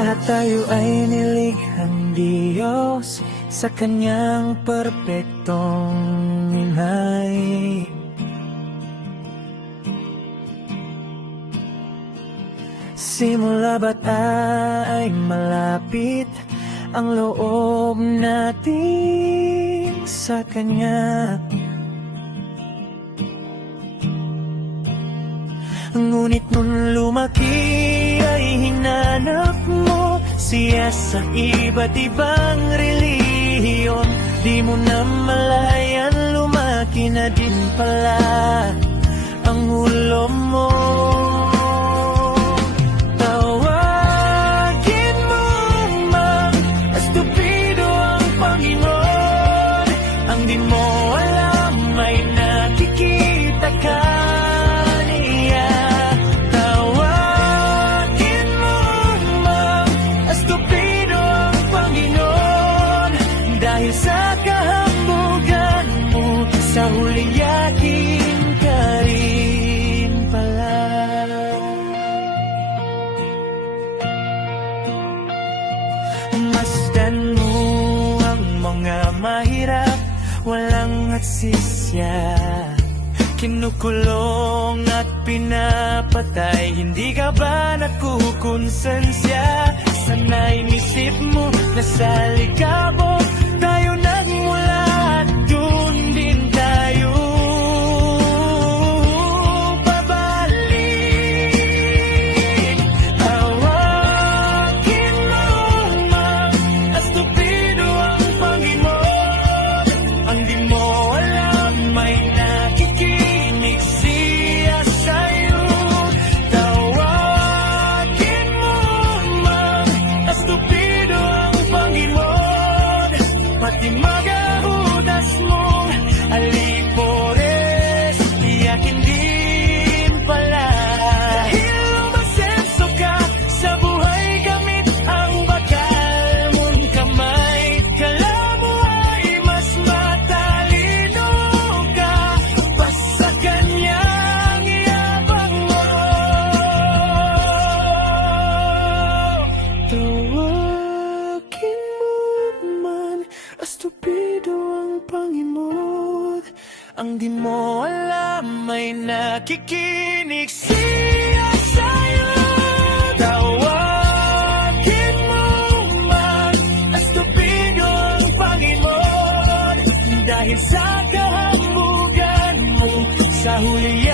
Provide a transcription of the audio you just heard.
Lahat tayo ay nilikhang Diyos sa kanyang perpektong ingay. Simula bata ay malapit ang loob natin sa kanya. Ngunit nung lumaki ay hinanap mo siya sa iba't ibang relihiyon. Di mo na malayan, lumaki na din pala ang ulo mo. Tawagin mo mang estupido ang Panginoon. Ang di mo alam ay nakikita ka. Sa kahambugan mo, sa huling yakin ka rin pala. Masdan mo ang mga mahirap, walang aksisya, kinukulong at pinapatay. Hindi ka ba nagkukonsensya? Sana'y inisip mo na sa likabok tayo nagmula at dun din tayo babalik. Tawagin mo mang estupido ang Panginoon. Ang di mo alam may nakikinig siya sa'yo. Tawagin mo mang estupido ang Panginoon. Pati magahudas mong alipores, yakin din pala. Dahil umasenso ka sa buhay gamit ang bakal mong kamay. Kala mo ay mas matalino ka pa sa kanyang yabang mo. Tawagin mo man estupido ang Panginoon. Ang di mo alam ay nakikinig siya sa'yo. Tawagin mo man estupido ang Panginoon. Dahil sa kahambugan mo, sa huli